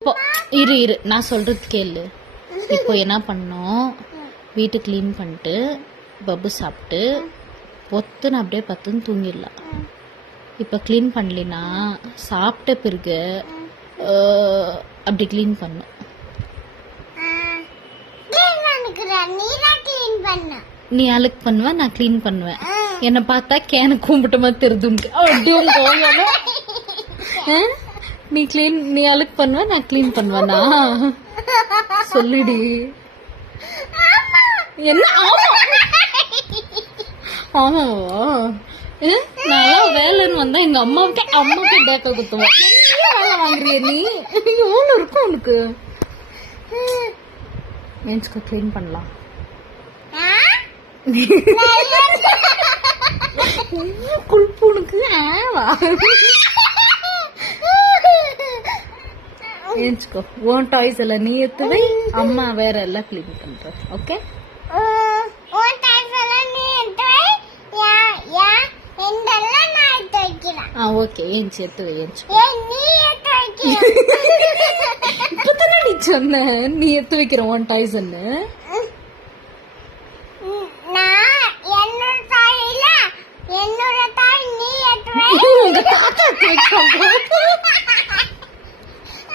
இப்போ இரு நான் சொல்றது கேளு. இப்போ என்ன பண்ணோம், வீட்டு க்ளீன் பண்ணிட்டு பப்பு சாப்பிட்டு பொத்துன்னு அப்படியே பத்துன்னு தூங்கிடலாம். இப்போ க்ளீன் பண்ணலினா சாப்பிட்ட பிறகு அப்படி க்ளீன் பண்ணும். நீ அழுக்கு பண்ணுவ, நான் க்ளீன் பண்ணுவேன். என்னை பார்த்தா கேனை கும்பிட்ட மாதிரி தெரியுது. நீ அழுக்கு பண்ணுவ, நான் க்ளீன் பண்ணுவேனா? சொல்லுடி. என்ன ஆமாவா? நான் வேலைன்னு வந்தா எங்க அம்மாவுக்கே டேக்கா குத்துவேன். வேலை வாங்குறிய நீ? எவ்வளவு இருக்கும் உனக்கு? மென்ஸ்க்கு க்ளீன் பண்ணலாம். குளிப்பு உனக்கு ஏஞ்சுக்கோ. உன் டாய்ஸ் எல்லாம் நீ எடுத்துவை, அம்மா வேற எல்லாம் க்ளீன் பண்ற. ஓகே ஓகே ஏஞ்சி எடுத்துவை. இப்பதானே நீ சொன்ன நீ எடுத்து வைக்கிற உன் டாய்ஸ்.